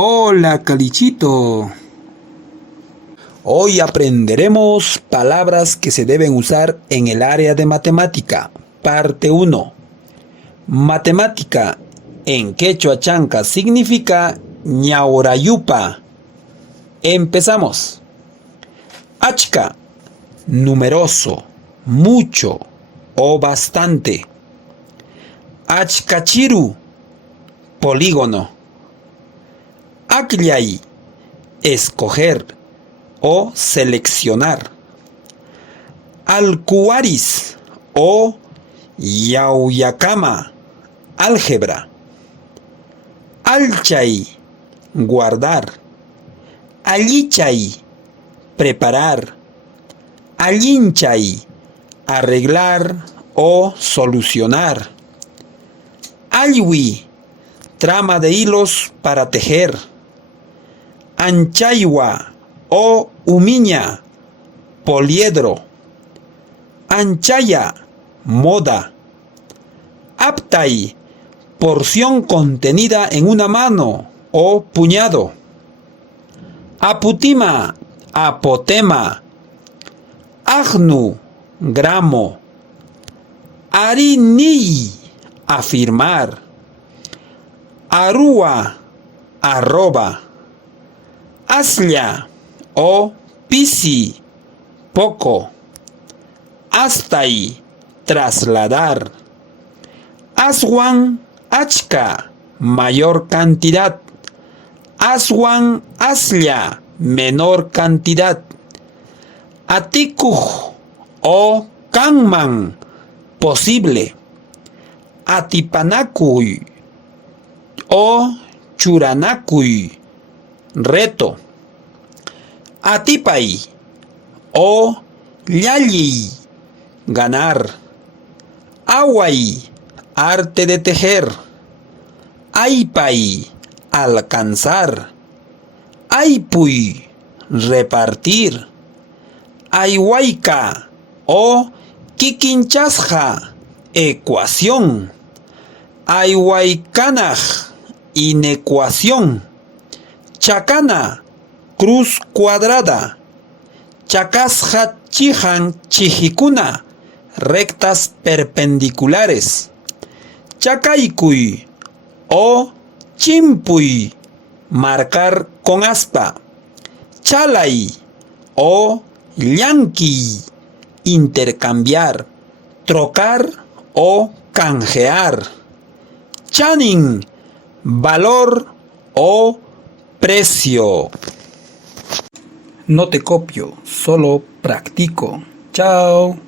Hola, Calichito. Hoy aprenderemos palabras que se deben usar en el área de matemática. Parte 1. Matemática en quechua chanca significa ñaurayupa. Empezamos. Achka, numeroso, mucho o bastante. Achkachiru, polígono. Akllay, escoger o seleccionar. Alkuaris o yauyakama, álgebra. Alchay, guardar. Allichay, preparar. Allinchay, arreglar o solucionar. Alwi, trama de hilos para tejer. Anchaywa o umiña, poliedro. Anchaya, moda. Aptay, porción contenida en una mano o puñado. Aputima, apotema. Agnu, gramo. Arini, afirmar. Arúa, arroba. Aslia o pisi, poco. Astay, trasladar. Aswan, achka, mayor cantidad. Aswan, aslia, menor cantidad. Atikuj o kanman, posible. Atipanakuy o churanakuy, reto. Atipay o llalliy, ganar. Away, arte de tejer. Aypay, alcanzar. Aypuy, repartir. Ayhuayca o kikinchasja, ecuación. Ayhuaycanaj, inecuación. Chacana, cruz cuadrada. Chacasja chijan chijicuna, rectas perpendiculares. Chacaycuy o chimpuy, marcar con aspa. Chalay o llanqui, intercambiar, trocar o canjear. Chanin, valor o precio. No te copio, solo practico. Chao.